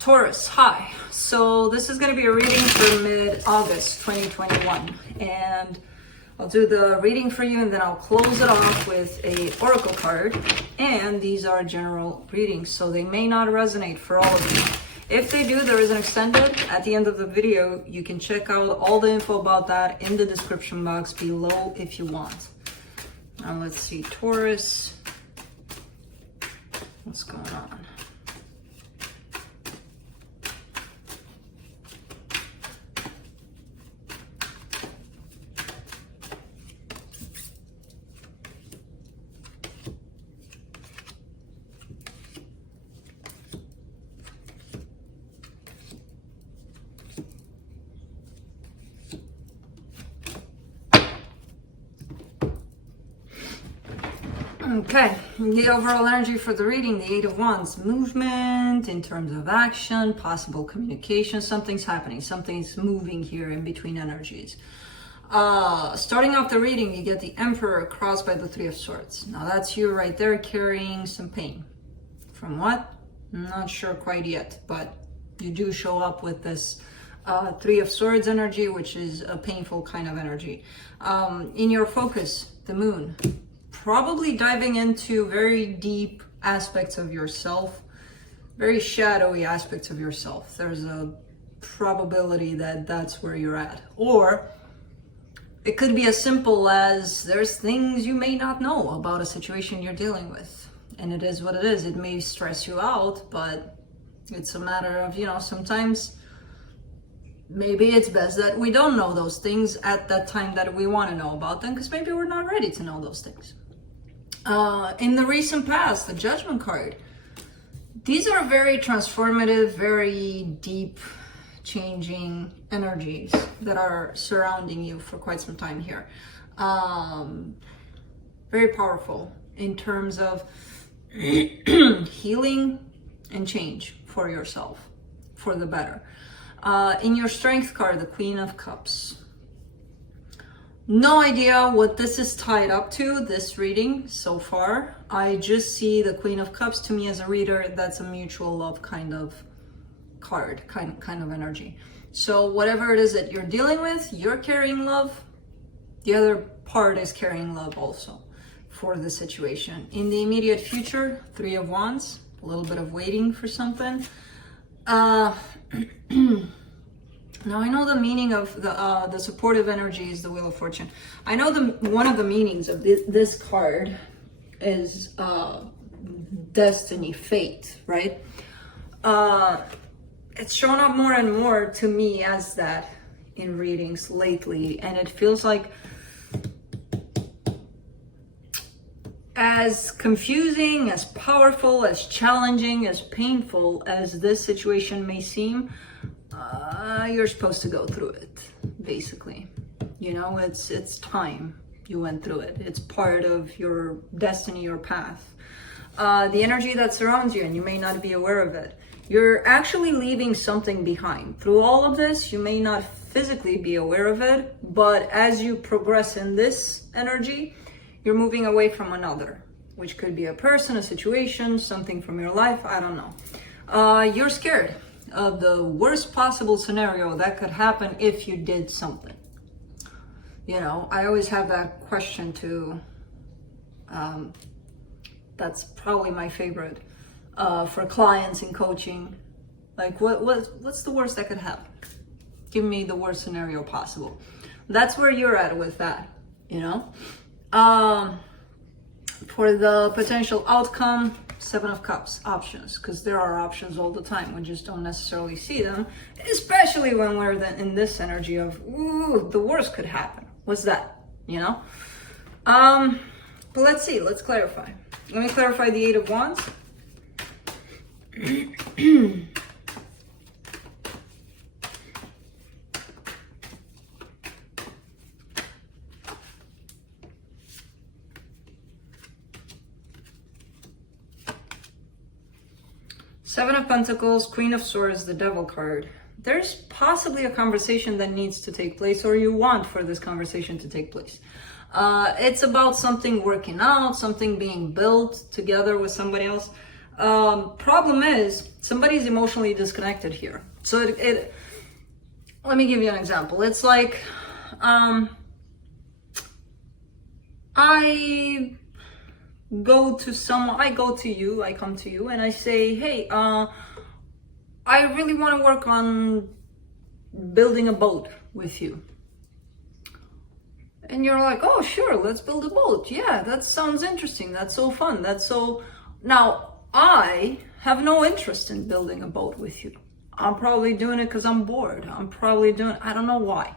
Taurus, hi. So this is going to be a reading for mid-August 2021, and I'll do the reading for you and then I'll close it off with a oracle card. And these are general readings, so they may not resonate for all of you. If they do, there is an extended at the end of the video. You can check out all the info about that in the description box below if you want. Now let's see, Taurus, what's going on? Okay, the overall energy for the reading, the Eight of Wands, movement in terms of action, possible communication, something's happening, something's moving here in between energies. Starting off the reading, you get the Emperor crossed by the Three of Swords. Now that's you right there carrying some pain. From what? I'm not sure quite yet, but you do show up with this Three of Swords energy, which is a painful kind of energy. In your focus, the Moon. Probably diving into very deep aspects of yourself, very shadowy aspects of yourself. There's a probability that that's where you're at. Or it could be as simple as there's things you may not know about a situation you're dealing with. And it is what it is. It may stress you out, but it's a matter of, sometimes maybe it's best that we don't know those things at that time that we want to know about them, because maybe we're not ready to know those things. In the recent past, the Judgment card. These are very transformative, very deep, changing energies that are surrounding you for quite some time here. Very powerful in terms of healing and change for yourself, for the better. In your Strength card, the Queen of Cups. No idea what this is tied up to, this reading so far. I just see the Queen of Cups to me as a reader. That's a mutual love kind of card, kind of energy. So whatever it is that you're dealing with, you're carrying love. The other part is carrying love also for the situation. In the immediate future, Three of Wands, a little bit of waiting for something. Now I know the meaning of the supportive energy is the Wheel of Fortune. I know one of the meanings of this card is destiny, fate, right? It's shown up more and more to me as that in readings lately, and it feels like as confusing, as powerful, as challenging, as painful as this situation may seem, you're supposed to go through it, basically. It's time you went through it. It's part of your destiny, your path. The energy that surrounds you, and you may not be aware of it. You're actually leaving something behind. Through all of this, you may not physically be aware of it, but as you progress in this energy, you're moving away from another, which could be a person, a situation, something from your life, I don't know. You're scared of the worst possible scenario that could happen if you did something. I always have that question too. That's probably my favorite for clients in coaching. Like, what's the worst that could happen? Give me the worst scenario possible. That's where you're at with that, for the potential outcome, Seven of Cups, options, because there are options all the time. We just don't necessarily see them, especially when we're in this energy of, ooh, the worst could happen. What's that? But let's see, let's clarify. Let me clarify the Eight of Wands. Seven of Pentacles, Queen of Swords, the Devil card. There's possibly a conversation that needs to take place, or you want for this conversation to take place. It's about something working out, something being built together with somebody else. Problem is, somebody's emotionally disconnected here. So let me give you an example. It's like, I go to someone, I go to you, I come to you and I say, hey, I really want to work on building a boat with you. And you're like, oh, sure, let's build a boat. Yeah, that sounds interesting. That's so fun. That's so... Now, I have no interest in building a boat with you. I'm probably doing it because I'm bored. I'm probably doing it, I don't know why.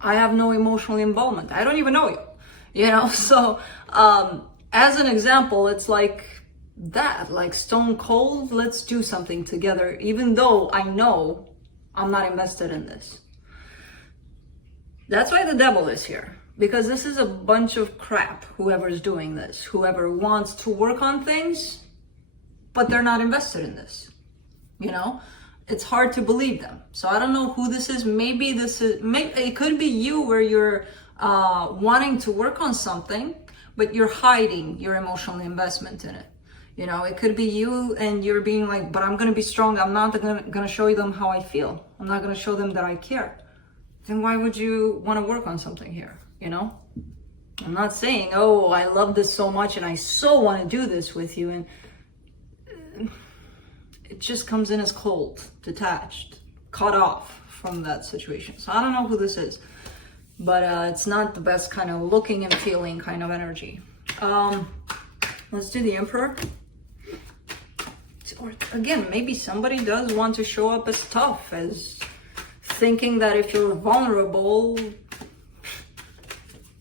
I have no emotional involvement. I don't even know you. You know, so as an example, it's like that, like stone cold, let's do something together, even though I know I'm not invested in this. That's why the devil is here, because this is a bunch of crap, whoever's doing this, whoever wants to work on things, but they're not invested in this, you know? It's hard to believe them. So I don't know who this is. Maybe it could be you, where you're wanting to work on something, but you're hiding your emotional investment in it. You know, it could be you and you're being like, but I'm going to be strong. I'm not going to show them how I feel. I'm not going to show them that I care. Then why would you want to work on something here? You know, I'm not saying, oh, I love this so much and I so want to do this with you. And it just comes in as cold, detached, cut off from that situation. So I don't know who this is, but it's not the best kind of looking and feeling kind of energy. Let's do the Emperor. Or again, maybe somebody does want to show up as tough, as thinking that if you're vulnerable,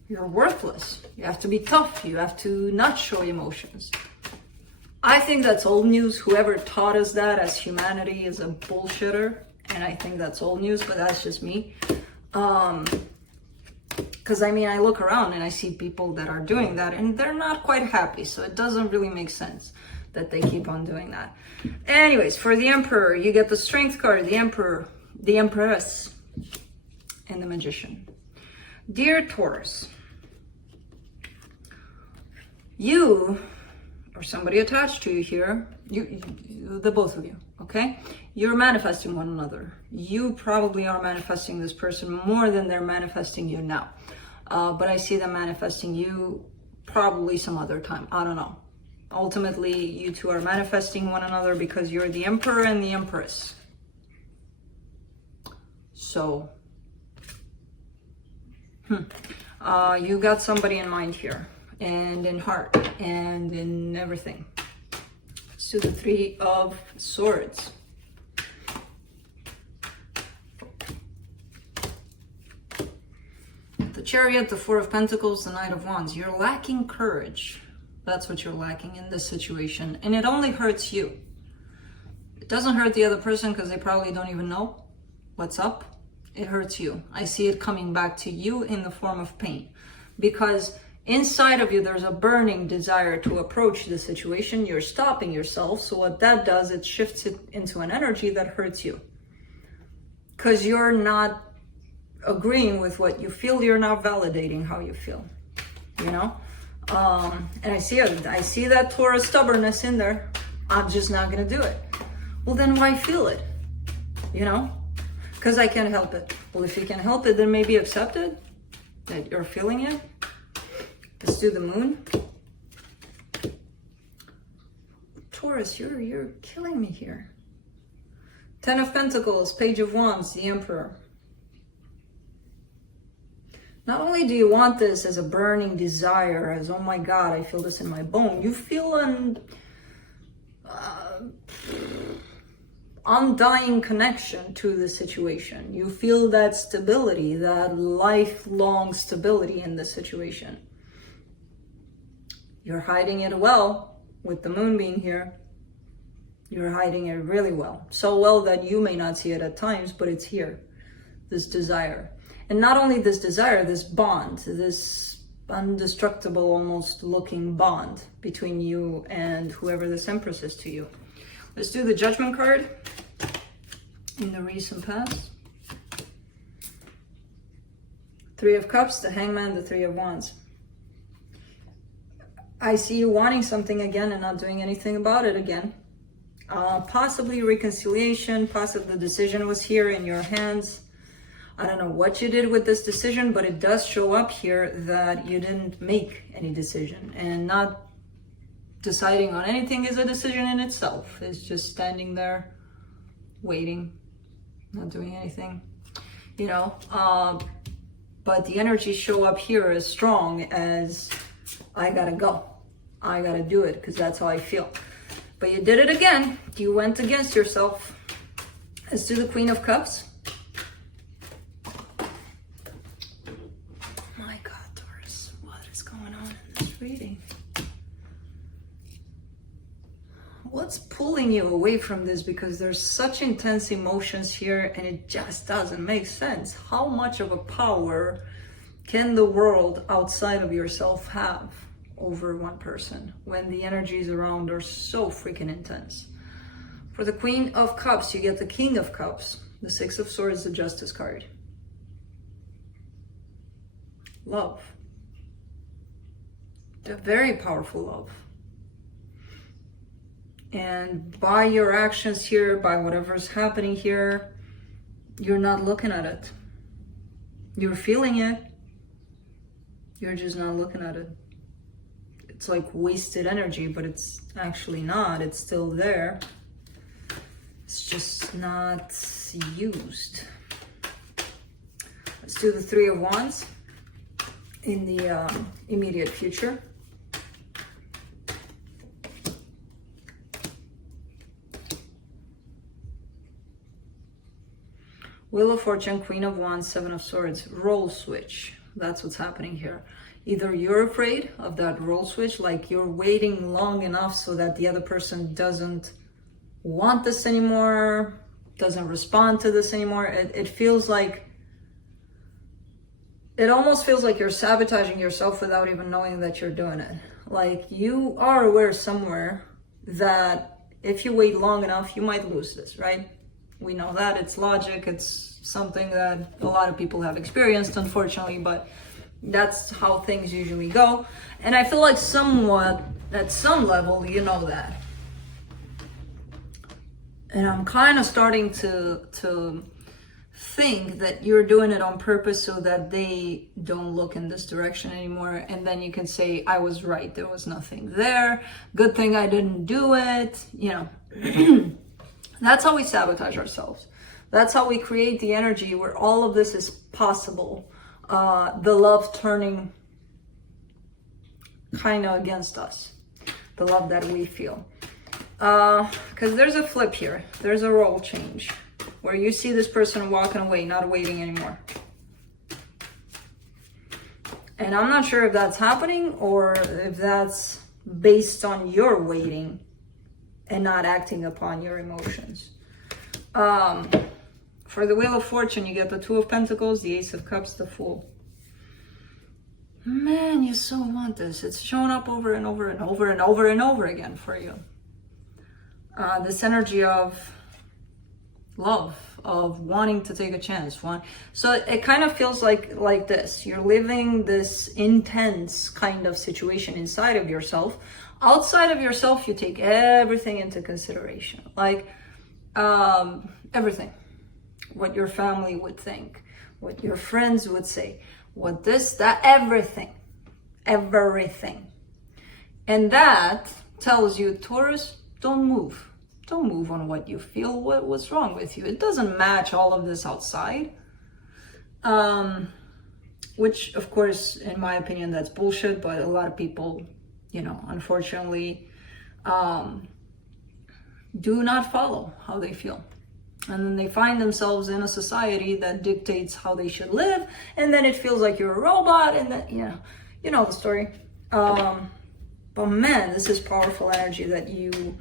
you're worthless. You have to be tough. You have to not show emotions. I think that's old news. Whoever taught us that as humanity is a bullshitter. And I think that's old news, but that's just me. Because I mean, I look around and I see people that are doing that and they're not quite happy. So it doesn't really make sense that they keep on doing that. Anyways, for the Emperor, you get the Strength card, the Emperor, the Empress, and the Magician. Dear Taurus, you, or somebody attached to you here, the both of you, okay? You're manifesting one another. You probably are manifesting this person more than they're manifesting you now. But I see them manifesting you probably some other time. I don't know. Ultimately, you two are manifesting one another because you're the Emperor and the Empress. So, you got somebody in mind here, and in heart, and in everything. So the Three of Swords. The Chariot, the Four of Pentacles, the Knight of Wands. You're lacking courage. That's what you're lacking in this situation. And it only hurts you. It doesn't hurt the other person because they probably don't even know what's up. It hurts you. I see it coming back to you in the form of pain. Because inside of you, there's a burning desire to approach the situation. You're stopping yourself. So what that does, it shifts it into an energy that hurts you. Because you're not agreeing with what you feel. You're not validating how you feel. You know? And I see that Taurus stubbornness in there. I'm just not going to do it. Well, then why feel it? You know? Because I can't help it. Well, if you can help it, then maybe accept it, that you're feeling it. Let's do the Moon. Taurus, you're killing me here. Ten of Pentacles, Page of Wands, the Emperor. Not only do you want this as a burning desire, as, oh my God, I feel this in my bone, you feel an undying connection to the situation. You feel that stability, that lifelong stability in the situation. You're hiding it well, with the Moon being here. You're hiding it really well. So well that you may not see it at times, but it's here, this desire. And not only this desire, this bond, this indestructible almost looking bond between you and whoever this Empress is to you. Let's do the Judgment card in the recent past. Three of Cups, the Hangman, the Three of Wands. I see you wanting something again and not doing anything about it again. Possibly reconciliation, possibly the decision was here in your hands. I don't know what you did with this decision, but it does show up here that you didn't make any decision, and not deciding on anything is a decision in itself. It's just standing there, waiting, not doing anything, you know. But the energies show up here as strong as, I gotta go. I gotta do it because that's how I feel. But you did it again. You went against yourself. Let's do the Queen of Cups. My God, Taurus, what is going on in this reading? What's pulling you away from this? Because there's such intense emotions here and it just doesn't make sense. How much of a power can the world outside of yourself have over one person when the energies around are so freaking intense? For the Queen of Cups, you get the King of Cups, the Six of Swords, the Justice card. Love. A very powerful love. And by your actions here, by whatever's happening here, you're not looking at it. You're feeling it. You're just not looking at it. It's like wasted energy, but it's actually not. It's still there. It's just not used. Let's do the Three of Wands in the immediate future. Wheel of Fortune, Queen of Wands, Seven of Swords, role switch. That's what's happening here. Either you're afraid of that role switch, like you're waiting long enough so that the other person doesn't want this anymore, doesn't respond to this anymore. It feels like, it almost feels like you're sabotaging yourself without even knowing that you're doing it. Like you are aware somewhere that if you wait long enough, you might lose this, right? We know that, it's logic, it's something that a lot of people have experienced, unfortunately, but that's how things usually go. And I feel like somewhat, at some level, you know that. And I'm kind of starting to think that you're doing it on purpose so that they don't look in this direction anymore. And then you can say, I was right, there was nothing there. Good thing I didn't do it, you know. That's how we sabotage ourselves. That's how we create the energy where all of this is possible. The love turning kind of against us. The love that we feel. Because there's a flip here. There's a role change. Where you see this person walking away, not waiting anymore. And I'm not sure if that's happening or if that's based on your waiting and not acting upon your emotions. For the Wheel of Fortune, you get the Two of Pentacles, the Ace of Cups, the Fool. Man, you so want this. It's shown up over and over and over and over and over again for you. This energy of love, of wanting to take a chance. So it kind of feels like this. You're living this intense kind of situation inside of yourself. Outside of yourself, you take everything into consideration. Like everything. What your family would think. What your friends would say. What this, that, everything. Everything. And that tells you, Taurus, don't move. Don't move on what you feel. What's wrong with you? It doesn't match all of this outside. Which, of course, in my opinion, that's bullshit. But a lot of people, you know, unfortunately, do not follow how they feel. And then they find themselves in a society that dictates how they should live. And then it feels like you're a robot. And then, you know the story. But man, this is powerful energy that you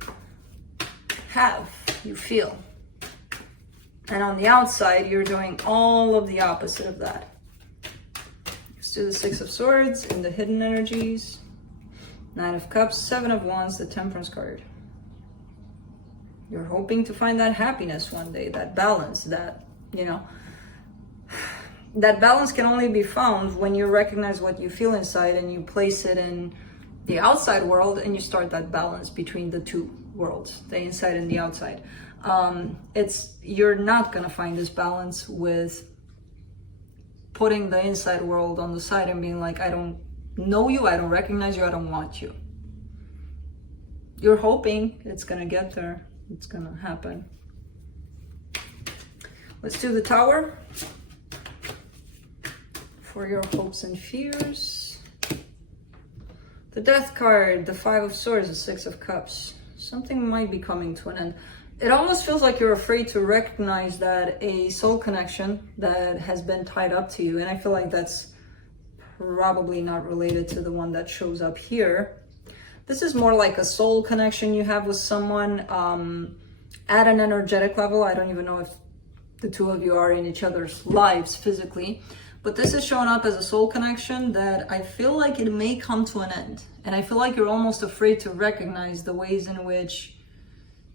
have, you feel. And on the outside, you're doing all of the opposite of that. Let's do the Six of Swords in the hidden energies. Nine of Cups, Seven of Wands, the Temperance card. You're hoping to find that happiness one day, that balance, that, you know, that balance can only be found when you recognize what you feel inside and you place it in the outside world, and you start that balance between the two worlds, the inside and the outside. You're not gonna find this balance with putting the inside world on the side and being like, I don't know you, I don't recognize you, I don't want you. You're hoping it's gonna get there, it's gonna happen. Let's do the Tower for your hopes and fears. The Death card, the Five of Swords, the Six of Cups. Something might be coming to an end. It almost feels like you're afraid to recognize that a soul connection that has been tied up to you, and I feel like that's probably not related to the one that shows up here. This is more like a soul connection you have with someone at an energetic level. I don't even know if the two of you are in each other's lives physically, but this is showing up as a soul connection that I feel like it may come to an end. And I feel like you're almost afraid to recognize the ways in which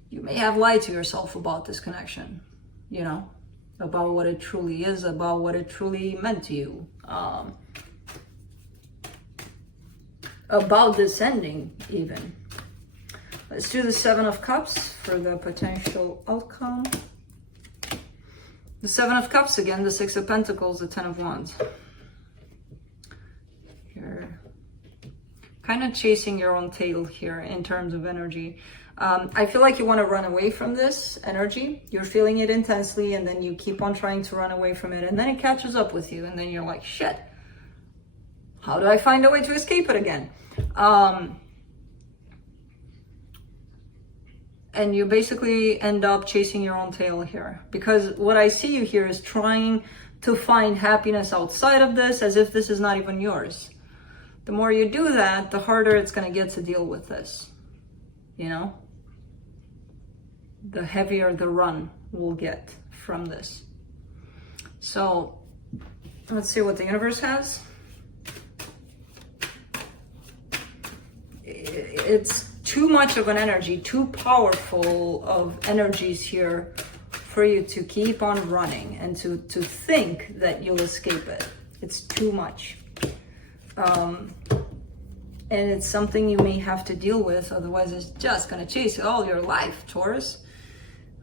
you may have lied to yourself about this connection, you know, about what it truly is, about what it truly meant to you, about this ending even. Let's do the Seven of Cups for the potential outcome. The Seven of Cups again, the Six of Pentacles, the Ten of Wands. You're kind of chasing your own tail here in terms of energy. I feel like you want to run away from this energy. You're feeling it intensely, and then you keep on trying to run away from it, and then it catches up with you, and then you're like, shit, how do I find a way to escape it again? And you basically end up chasing your own tail here, because what I see you here is trying to find happiness outside of this, as if this is not even yours. The more you do that, the harder it's going to get to deal with this, you know? The heavier the run will get from this. So let's see what the universe has. It's too much of an energy, too powerful of energies here for you to keep on running and to think that you'll escape it. It's too much. And it's something you may have to deal with, otherwise it's just gonna chase you all your life, Taurus.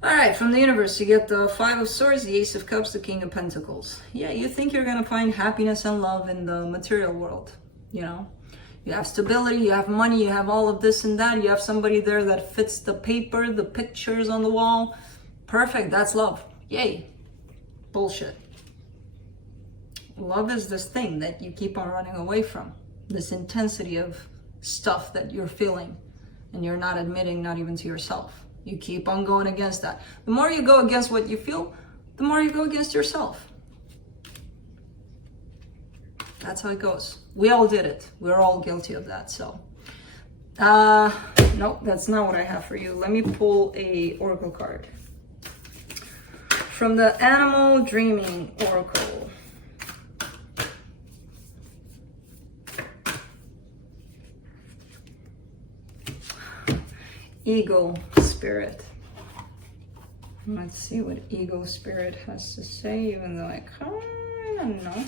All right, from the universe, you get the Five of Swords, the Ace of Cups, the King of Pentacles. Yeah, you think you're gonna find happiness and love in the material world, you know? You have stability, you have money, you have all of this and that, you have somebody there that fits the paper, the pictures on the wall. Perfect, that's love. Yay. Bullshit. Love is this thing that you keep on running away from. This intensity of stuff that you're feeling and you're not admitting, not even to yourself. You keep on going against that. The more you go against what you feel, the more you go against yourself. That's how it goes. We all did it. We're all guilty of that. So, nope, that's not what I have for you. Let me pull a oracle card from the Animal Dreaming Oracle. Ego Spirit. Let's see what Ego Spirit has to say, even though I kind of know.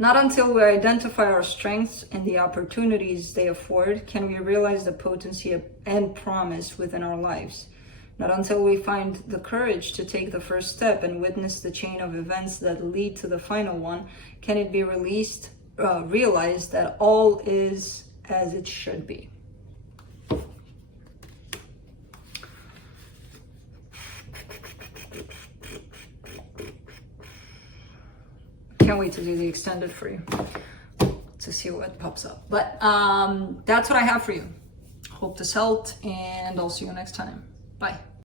Not until we identify our strengths and the opportunities they afford can we realize the potency and promise within our lives. Not until we find the courage to take the first step and witness the chain of events that lead to the final one can it be realized that all is as it should be. Can't wait to do the extended for you to see what pops up. But that's what I have for you. Hope this helped, and I'll see you next time. Bye.